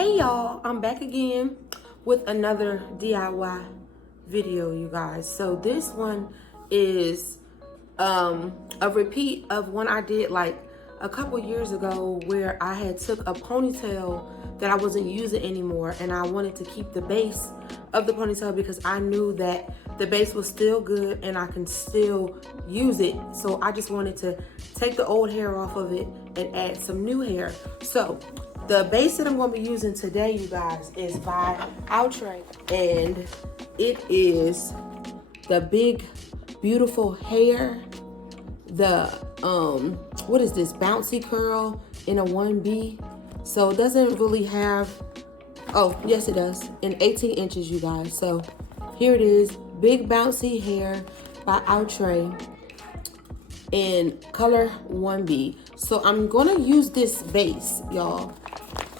Hey y'all, I'm back again with another DIY video, you guys. So this one is a repeat of one I did like a couple years ago, where I had took a ponytail that I wasn't using anymore, and I wanted to keep the base of the ponytail because I knew that the base was still good and I can still use it. So I just wanted to take the old hair off of it and add some new hair. So the base that I'm going to be using today, you guys, is by Outre, and it is the big beautiful hair, the what is this, bouncy curl in a 1B. So it doesn't really have, oh yes it does, in 18 inches, you guys. So here it is, big bouncy hair by Outre in color 1B. So I'm gonna use this base, y'all.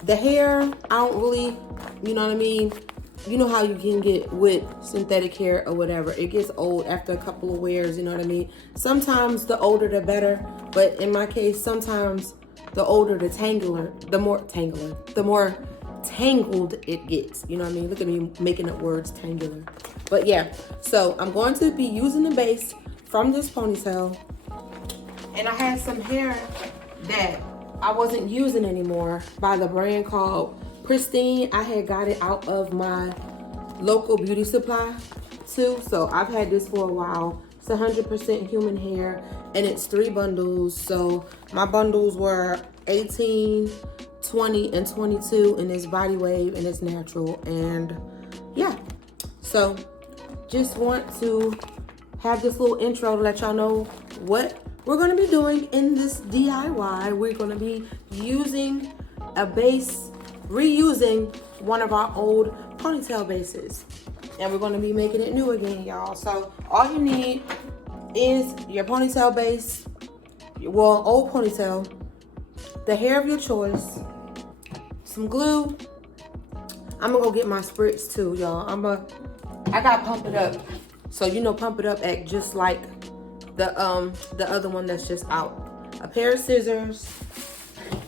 The hair, I don't really, you know what I mean? You know how you can get with synthetic hair or whatever. It gets old after a couple of wears, you know what I mean? Sometimes the older the better, but in my case, sometimes the older the more tangled it gets. You know what I mean? Look at me making up words, tangular. But yeah, so I'm going to be using the base from this ponytail. And I had some hair that I wasn't using anymore by the brand called Pristine. I had got it out of my local beauty supply too. So I've had this for a while. It's 100% human hair and it's 3 bundles. So my bundles were 18, 20, and 22, and it's body wave and it's natural. And yeah, so just want to have this little intro to let y'all know what we're going to be doing in this DIY. We're going to be using a base, reusing one of our old ponytail bases, and we're going to be making it new again, y'all. So all you need is your ponytail base, well, old ponytail, the hair of your choice, some glue. I'm gonna go get my spritz too, y'all. I got Pump It Up, so you know Pump It Up act just like the other one that's just out. A pair of scissors,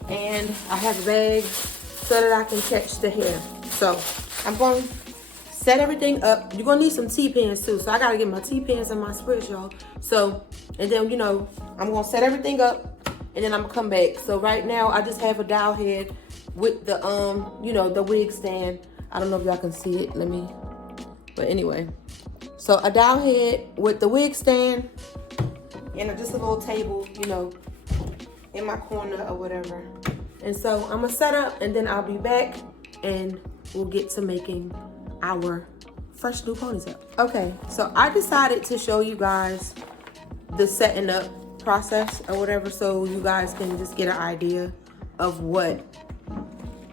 and I have a bag so that I can catch the hair. So I'm going to set everything up. You're gonna need some T-pins too, so I gotta get my T-pins and my spritz, y'all. So, and then, you know, I'm gonna set everything up and then I'm gonna come back. So right now I just have a dowel head with the you know, the wig stand. I don't know if y'all can see it, but anyway. So a dowel head with the wig stand and just a little table, you know, in my corner or whatever. And so I'm gonna set up and then I'll be back and we'll get to making our fresh new ponytail. Okay, so I decided to show you guys the setting up process or whatever, so you guys can just get an idea of what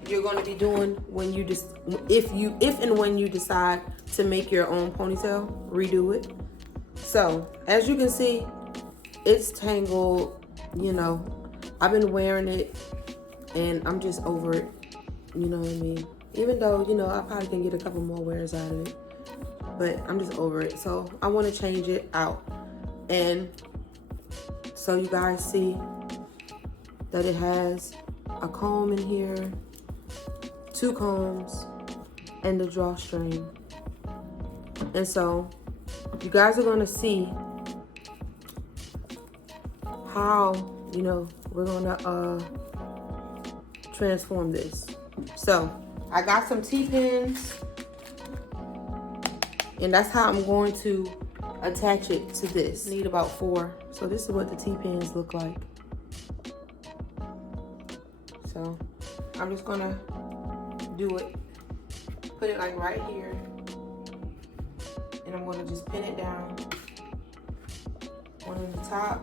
you're going to be doing when you just, if and when you decide to make your own ponytail, redo it. So as you can see, it's tangled, you know. I've been wearing it and I'm just over it, you know what I mean? Even though, you know, I probably can get a couple more wears out of it, but I'm just over it. So I want to change it out. And so you guys see that it has a comb in here, 2 combs, and the drawstring. And so you guys are going to see how, you know, we're going to transform this. So I got some T-pins, and that's how I'm going to attach it to this. Need about 4. So this is what the T-pins look like. So I'm just gonna do it, put it like right here, and I'm gonna just pin it down. One on the top,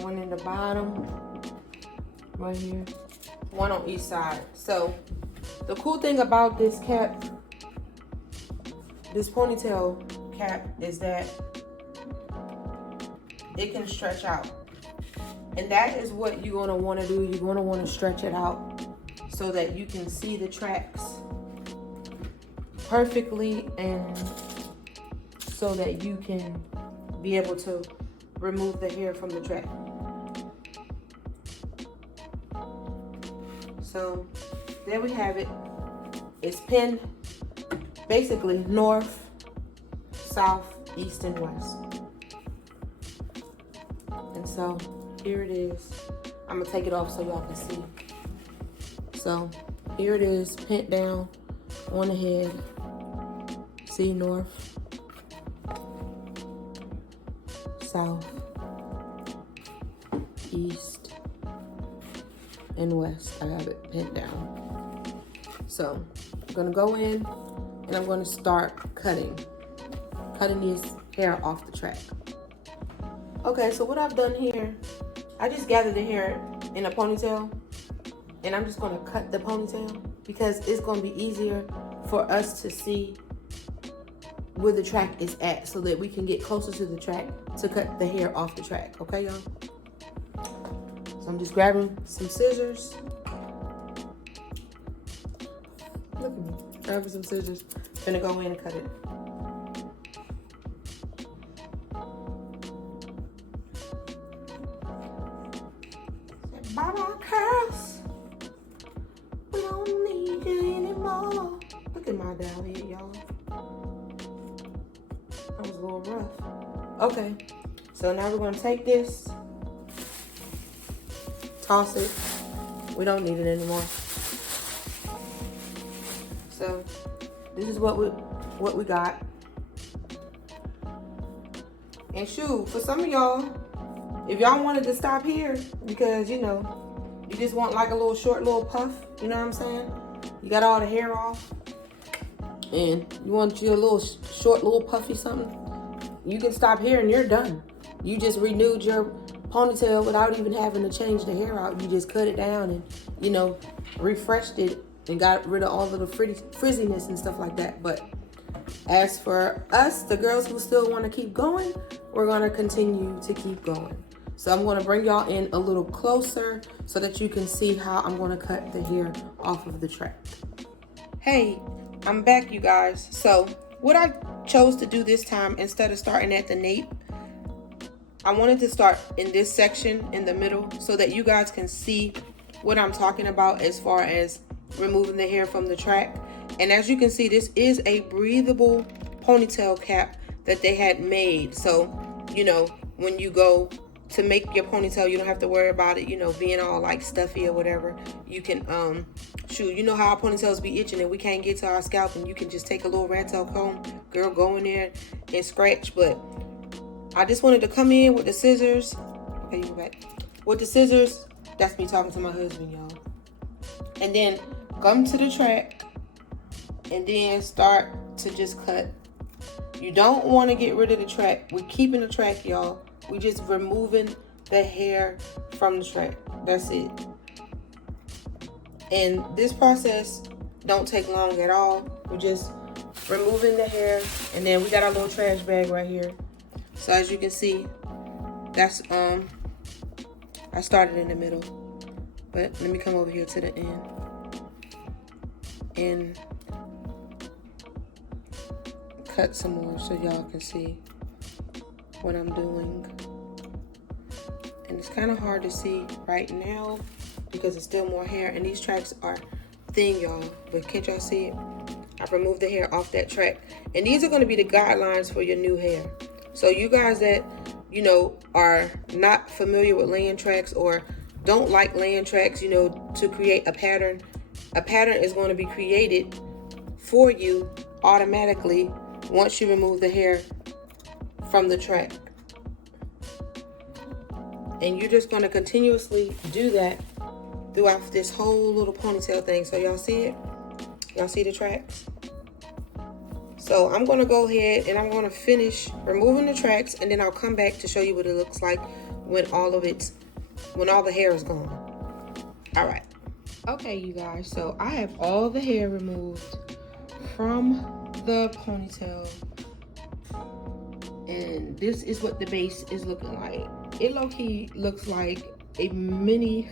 one in the bottom, right here, one on each side. So the cool thing about this cap, this ponytail cap, is that it can stretch out. And that is what you're gonna wanna do. You're gonna wanna stretch it out so that you can see the tracks perfectly, and so that you can be able to remove the hair from the track. So there we have it. It's pinned basically north, south, east, and west. And so here it is. I'm gonna take it off so y'all can see. So here it is, pinned down on the head. See, north, south, east, and west. I have it pinned down. So I'm gonna go in and I'm gonna start cutting this hair off the track. Okay, so what I've done here, I just gathered the hair in a ponytail, and I'm just gonna cut the ponytail because it's gonna be easier for us to see where the track is at so that we can get closer to the track to cut the hair off the track, okay y'all? So I'm just grabbing some scissors. Look at me, grabbing some scissors. Gonna go in and cut it. Bye-bye curls. We don't need you anymore. Look at my down here, y'all. That was a little rough. Okay, so now we're gonna take this, toss it. We don't need it anymore. So this is what we got. And shoot, for some of y'all, if y'all wanted to stop here because, you know, you just want like a little short little puff, you know what I'm saying? You got all the hair off and you want your little short little puffy something, you can stop here and you're done. You just renewed your ponytail without even having to change the hair out. You just cut it down and, you know, refreshed it and got rid of all of the frizziness and stuff like that. But as for us, the girls who still want to keep going, we're going to continue to keep going. So I'm going to bring y'all in a little closer so that you can see how I'm going to cut the hair off of the track. Hey, I'm back, you guys. So what I chose to do this time, instead of starting at the nape, I wanted to start in this section in the middle so that you guys can see what I'm talking about as far as removing the hair from the track. And as you can see, this is a breathable ponytail cap that they had made. So, you know, when you go to make your ponytail, you don't have to worry about it, you know, being all like stuffy or whatever. You can, shoot, you know how our ponytails be itching and we can't get to our scalp, and you can just take a little rat tail comb, girl, go in there and scratch. But I just wanted to come in with the scissors. Okay, you go back. With the scissors, that's me talking to my husband, y'all. And then come to the track and then start to just cut. You don't want to get rid of the track. We're keeping the track, y'all. We just removing the hair from the track. That's it. And this process don't take long at all. We're just removing the hair, and then we got our little trash bag right here. So as you can see, that's I started in the middle, but let me come over here to the end and cut some more so y'all can see what I'm doing. And it's kind of hard to see right now because it's still more hair, and these tracks are thin, y'all, but can't y'all see it? I've removed the hair off that track, and these are going to be the guidelines for your new hair. So you guys that, you know, are not familiar with laying tracks or don't like laying tracks, you know, to create a pattern is going to be created for you automatically once you remove the hair from the track. And you're just going to continuously do that throughout this whole little ponytail thing. So y'all see it? Y'all see the tracks? So I'm going to go ahead and I'm going to finish removing the tracks, and then I'll come back to show you what it looks like when all the hair is gone. All right. Okay, you guys. So I have all the hair removed from the ponytail, and this is what the base is looking like. It low-key looks like a mini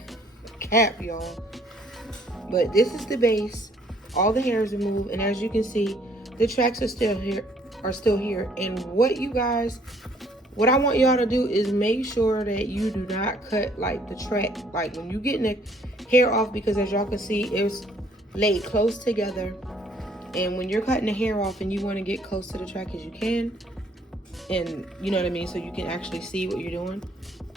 cap, y'all. But this is the base. All the hair is removed, and as you can see, the tracks are still here. And what you guys what I want y'all to do is make sure that you do not cut like the track, like when you getting the hair off, because as y'all can see, it's laid close together. And when you're cutting the hair off and you want to get close to the track as you can, and you know what I mean, so you can actually see what you're doing,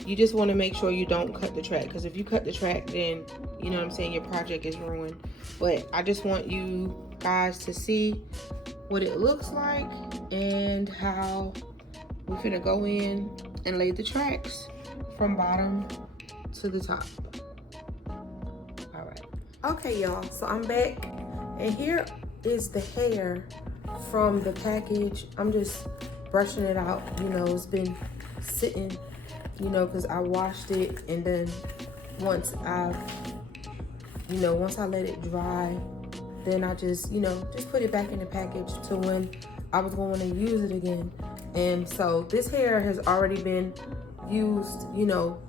you just want to make sure you don't cut the track, because if you cut the track, then you know what I'm saying, your project is ruined. But I just want you guys to see what it looks like and how we're finna go in and lay the tracks from bottom to the top. All right. Okay, y'all, so I'm back, and here is the hair from the package. I'm just brushing it out. You know, it's been sitting, you know, because I washed it, and then once I let it dry, then I just, you know, just put it back in the package to when I was going to use it again. And so this hair has already been used, you know,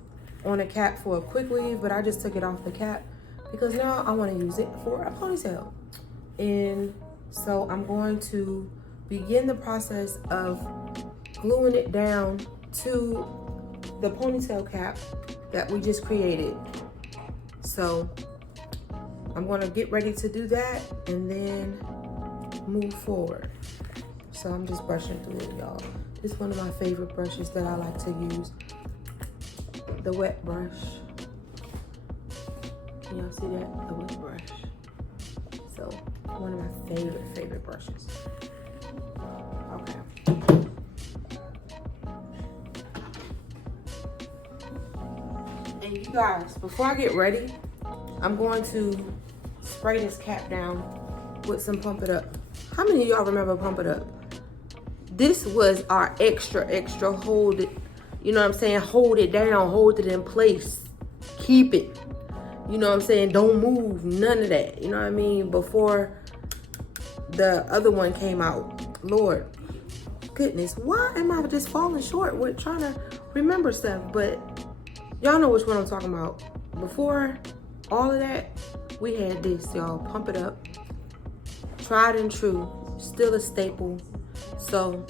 on a cap for a quick weave, but I just took it off the cap because now I want to use it for a ponytail. And so I'm going to begin the process of gluing it down to the ponytail cap that we just created. So I'm going to get ready to do that and then move forward. So I'm just brushing through it, y'all. It's one of my favorite brushes that I like to use, the wet brush. Can y'all see that? The wet brush. So one of my favorite brushes. Okay. And you guys, before I get ready, I'm going to spray this cap down with some Pump It Up. How many of y'all remember Pump It Up? This was our extra hold it, you know what I'm saying? Hold it down, hold it in place, keep it. You know what I'm saying? Don't move, none of that. You know what I mean? Before the other one came out. Lord, goodness, why am I just falling short with trying to remember stuff? But y'all know which one I'm talking about. Before all of that, we had this, y'all. Pump It Up. Tried and true, still a staple. So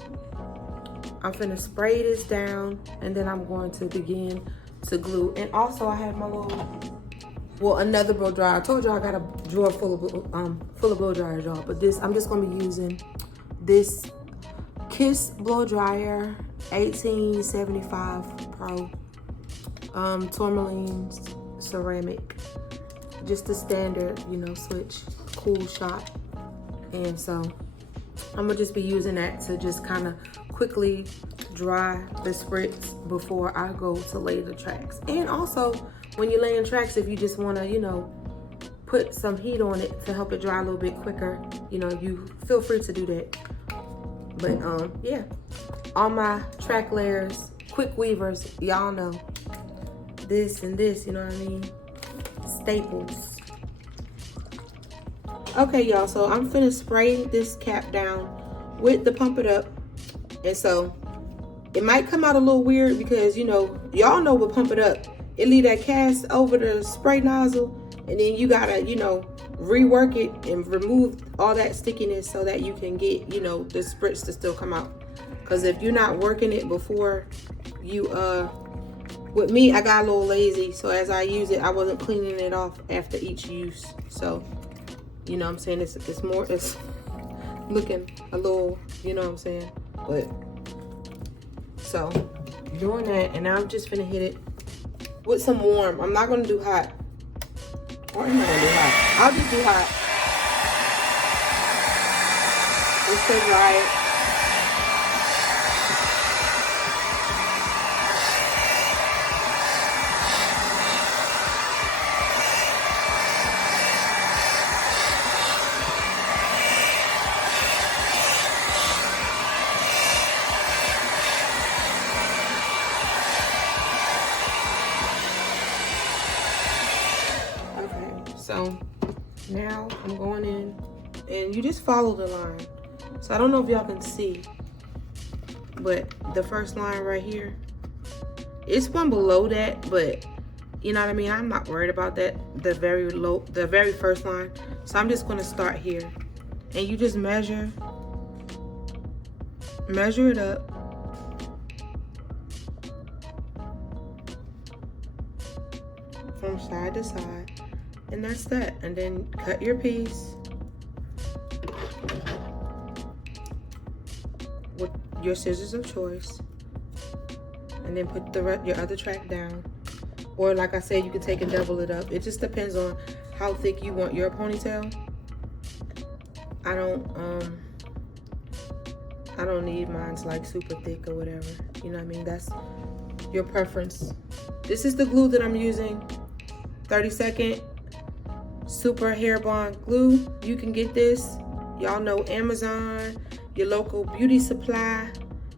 I'm finna spray this down, and then I'm going to begin to glue. And also I have my another blow dryer. I told y'all I got a drawer full of blow dryers, y'all. But this, I'm just gonna be using this Kiss blow dryer 1875 Pro, tourmaline ceramic, just the standard, you know, switch, cool shot. And so I'm gonna just be using that to just kind of quickly dry the spritz before I go to lay the tracks. And also, when you're laying tracks, if you just wanna, you know, put some heat on it to help it dry a little bit quicker, you know, you feel free to do that. But yeah, all my track layers, quick weavers, y'all know this and this, you know what I mean? Staples. Okay, y'all, so I'm finna spray this cap down with the Pump It Up. And so it might come out a little weird because, you know, y'all know with Pump It Up, it leave that cast over the spray nozzle, and then you gotta, you know, rework it and remove all that stickiness so that you can get, you know, the spritz to still come out. Because if you're not working it before you, with me, I got a little lazy, so as I use it, I wasn't cleaning it off after each use. So, you know what I'm saying, it's looking a little, you know what I'm saying, but, so, doing that, and now I'm just finna hit it with some warm. I'm not gonna do hot, or am I gonna do hot? I'll just do hot, just to dry it. So now I'm going in, and you just follow the line. So I don't know if y'all can see, but the first line right here, it's one below that, but you know what I mean? I'm not worried about that, the very first line. So I'm just gonna start here, and you just measure it up, side to side. And that's that. And then cut your piece with your scissors of choice. And then put your other track down. Or like I said, you can take and double it up. It just depends on how thick you want your ponytail. I don't need mine's like super thick or whatever. You know what I mean? That's your preference. This is the glue that I'm using. 30-second super hair bond glue. You can get this. Y'all know Amazon, your local beauty supply.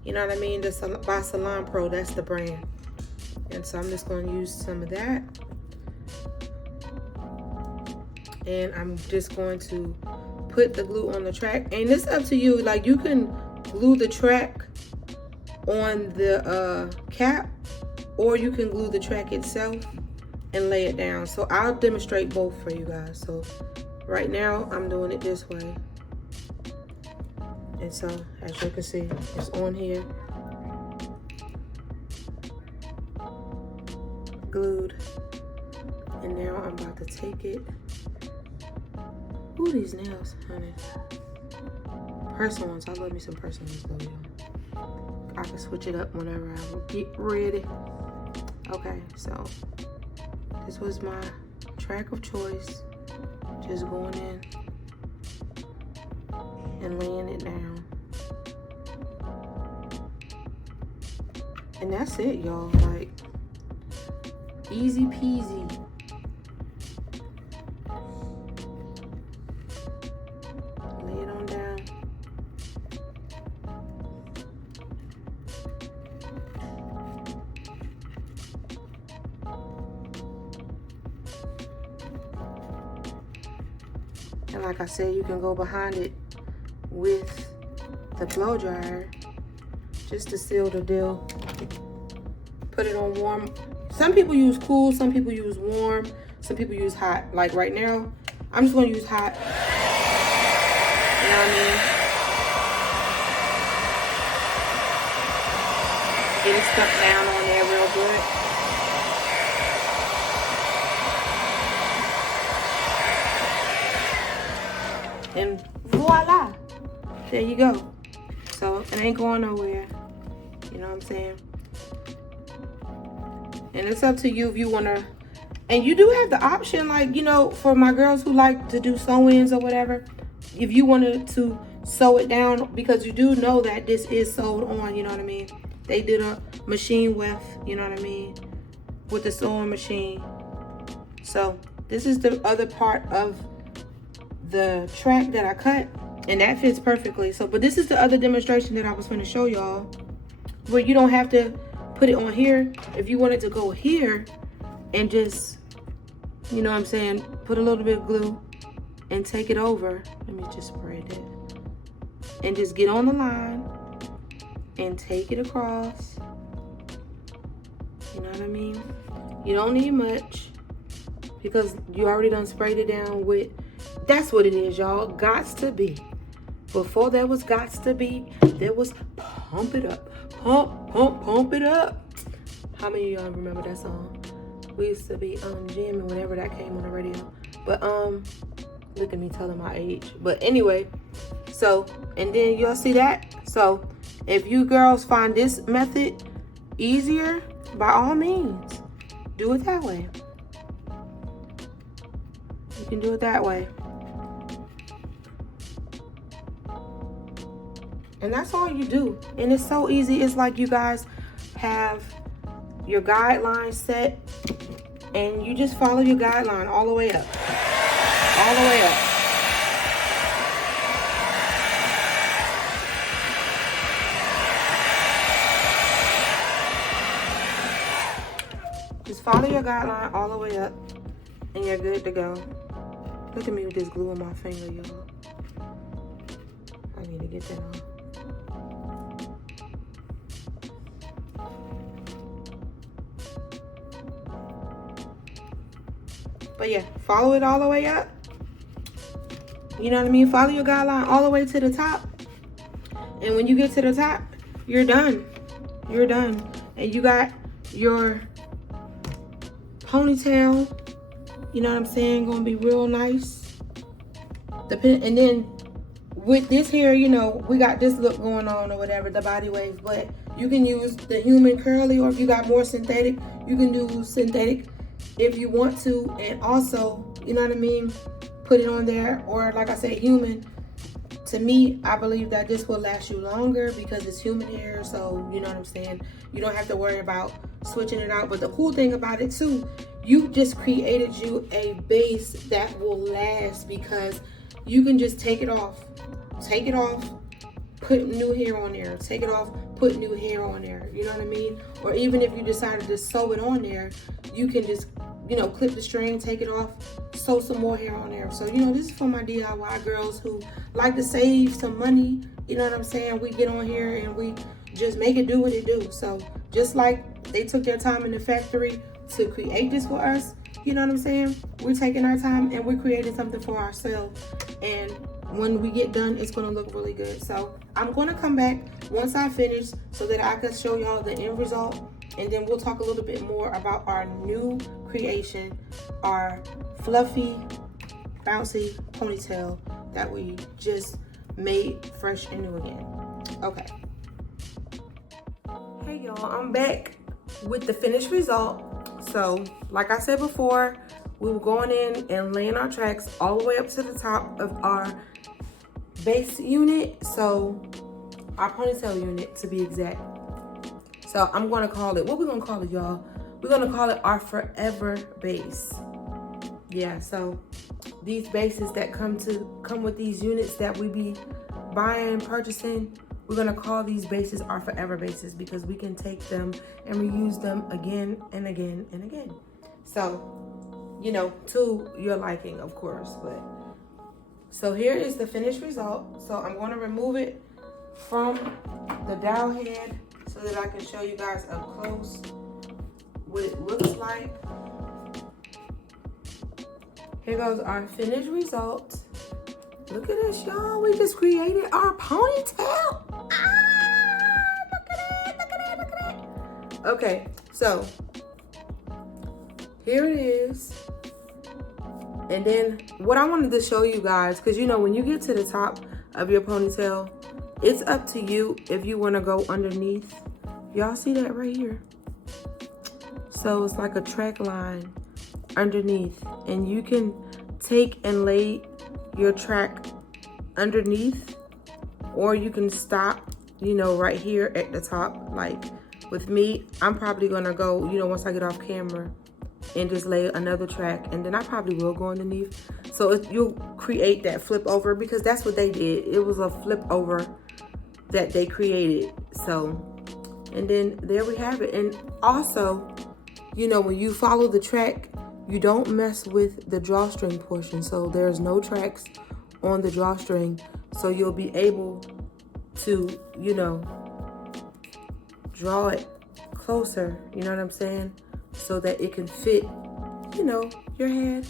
You know what I mean? By Salon Pro, that's the brand. And so I'm just going to use some of that. And I'm just going to put the glue on the track. And it's up to you. Like, you can glue the track on the cap, or you can glue the track itself and lay it down. So I'll demonstrate both for you guys. So right now I'm doing it this way. And so as you can see, it's on here, glued. And now I'm about to take it. Ooh, these nails, honey. Personal ones. I love me some personal ones though, y'all. I can switch it up whenever I get ready. Okay, so this was my track of choice. Just going in and laying it down. And that's it, y'all. Like, easy peasy. Lay it on down. And like I said, you can go behind it with the blow dryer just to seal the deal. Put it on warm. Some people use cool, some people use warm, some people use hot. Like right now, I'm just gonna use hot. You know what I mean? Get it stuck down on there real good. And voila, there you go. So it ain't going nowhere. You know what I'm saying? And it's up to you if you wanna, and you do have the option, like, you know, for my girls who like to do sew-ins or whatever, if you wanted to sew it down, because you do know that this is sewed on, you know what I mean? They did a machine weft, you know what I mean, with the sewing machine. So this is the other part of the track that I cut, and that fits perfectly. So, but this is the other demonstration that I was going to show y'all, where you don't have to put it on here. If you wanted to go here and just, you know what I'm saying, put a little bit of glue and take it over. Let me just spray that. And just get on the line and take it across. You know what I mean? You don't need much because you already done sprayed it down with, that's what it is, y'all. Gots to be. Before there was gots to be, there was pump it up. Pump, pump, pump it up. How many of y'all remember that song? We used to be jamming whenever that came on the radio. But look at me telling my age. But anyway, so, and then y'all see that? So if you girls find this method easier, by all means, do it that way. You can do it that way. And that's all you do. And it's so easy. It's like you guys have your guidelines set and you just follow your guideline all the way up. All the way up. Just follow your guideline all the way up and you're good to go. Look at me with this glue on my finger, y'all. I need to get that on. But yeah, follow it all the way up. You know what I mean? Follow your guideline all the way to the top. And when you get to the top, you're done. You're done. And you got your ponytail You know what I'm saying? Gonna be real nice. And then with this hair, you know, we got this look going on or whatever, the body waves, but you can use the human curly, or if you got more synthetic, you can do synthetic if you want to. And also, you know what I mean, put it on there. Or like I said, human. To me, I believe that this will last you longer because it's human hair. So, you know what I'm saying? You don't have to worry about switching it out. But the cool thing about it too, you just created you a base that will last, because you can just take it off, put new hair on there, take it off, put new hair on there. You know what I mean? Or even if you decided to sew it on there, you can just, you know, clip the string, take it off, sew some more hair on there. So, you know, this is for my DIY girls who like to save some money. You know what I'm saying? We get on here and we just make it do what it do. So just like they took their time in the factory to create this for us, you know what I'm saying? We're taking our time and we're creating something for ourselves. And when we get done, it's gonna look really good. So I'm gonna come back once I finish so that I can show y'all the end result. And then we'll talk a little bit more about our new creation, our fluffy, bouncy ponytail that we just made fresh and new again. Okay. Hey y'all, I'm back with the finished result. So, like I said before, we were going in and laying our tracks all the way up to the top of our base unit. So, our ponytail unit to be exact. So I'm gonna call it, what we're gonna call it, y'all? We're gonna call it our forever base. Yeah, so these bases that come with these units that we be buying, purchasing, we're gonna call these bases our forever bases, because we can take them and reuse them again and again and again. So, you know, to your liking, of course. But so here is the finished result. So I'm gonna remove it from the dowel head so that I can show you guys up close what it looks like. Here goes our finished result. Look at this, y'all. We just created our ponytail. Look at it. Okay, so here it is. And then what I wanted to show you guys, because you know, when you get to the top of your ponytail, it's up to you if you want to go underneath. Y'all see that right here? So it's like a track line underneath, and you can take and lay your track underneath, or you can stop, you know, right here at the top. Like with me, I'm probably gonna go, you know, once I get off camera and just lay another track, and then I probably will go underneath. So you'll create that flip over, because that's what they did. It was a flip over that they created. So, and then there we have it. And also, you know, when you follow the track, you don't mess with the drawstring portion. So there's no tracks on the drawstring. So you'll be able to, you know, draw it closer, you know what I'm saying? So that it can fit, you know, your head.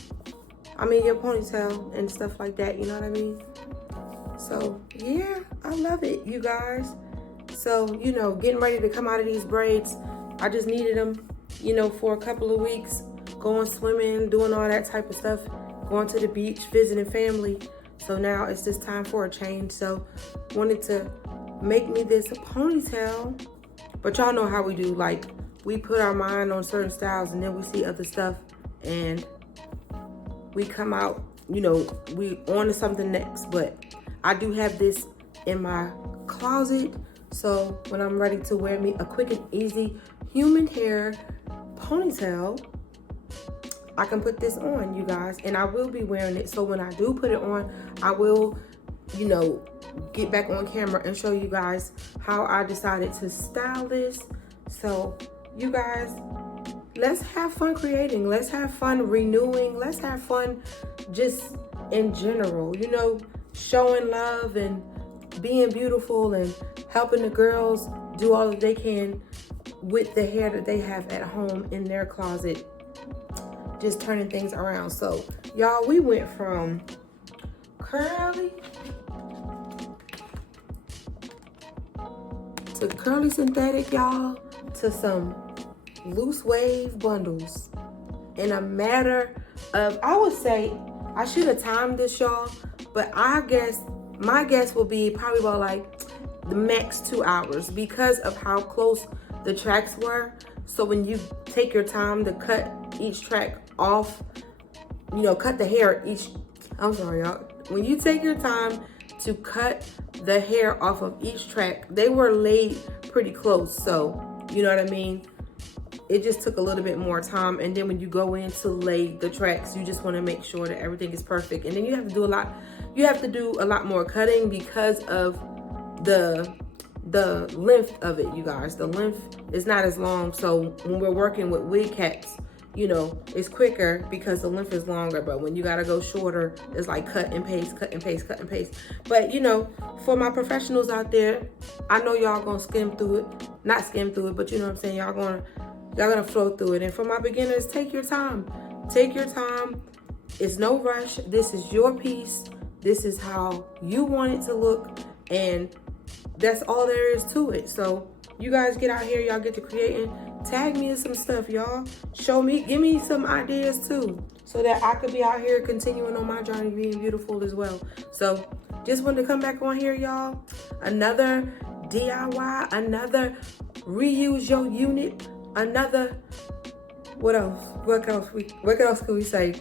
I mean, your ponytail and stuff like that, you know what I mean? So, yeah, I love it, you guys. So, you know, getting ready to come out of these braids, I just needed them, you know, for a couple of weeks, going swimming, doing all that type of stuff, going to the beach, visiting family. So now it's just time for a change. So, wanted to make me this ponytail. But y'all know how we do, like, we put our mind on certain styles and then we see other stuff and we come out, you know, we on to something next. But I do have this in my closet, so when I'm ready to wear me a quick and easy human hair ponytail, I can put this on, you guys, and I will be wearing it. So when I do put it on, I will, you know, get back on camera and show you guys how I decided to style this. So you guys, let's have fun creating, let's have fun renewing, let's have fun just in general, you know, showing love and being beautiful and helping the girls do all that they can with the hair that they have at home in their closet, just turning things around. So y'all, we went from curly to curly synthetic, y'all, to some loose wave bundles in a matter of, I would say, I should have timed this, y'all, but I guess my guess will be probably about like the max 2 hours because of how close the tracks were. So when you take your time to cut each track off, you know, cut the hair each, I'm sorry, y'all. When you take your time to cut the hair off of each track, they were laid pretty close. So, you know what I mean? It just took a little bit more time. And then when you go in to lay the tracks, you just want to make sure that everything is perfect. And then you have to do a lot, more cutting because of the length of it, you guys. The length is not as long. So when we're working with wig caps, you know, it's quicker because the length is longer. But when you gotta go shorter, it's like cut and paste, cut and paste, cut and paste. But you know, for my professionals out there, I know y'all gonna skim through it. Not skim through it, but you know what I'm saying, y'all gonna flow through it. And for my beginners, take your time. Take your time. It's no rush. This is your piece. This is how you want it to look. And that's all there is to it. So you guys get out here, y'all get to creating. Tag me in some stuff, y'all. Show me, give me some ideas too, so that I could be out here continuing on my journey being beautiful as well. So just wanted to come back on here, y'all. Another DIY, another reuse your unit, another, what else? What else could we say?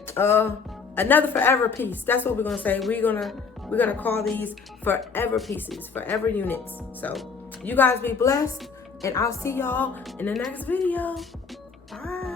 Another forever piece. That's what we're gonna say. We're gonna call these forever pieces, forever units. So you guys be blessed, and I'll see y'all in the next video. Bye.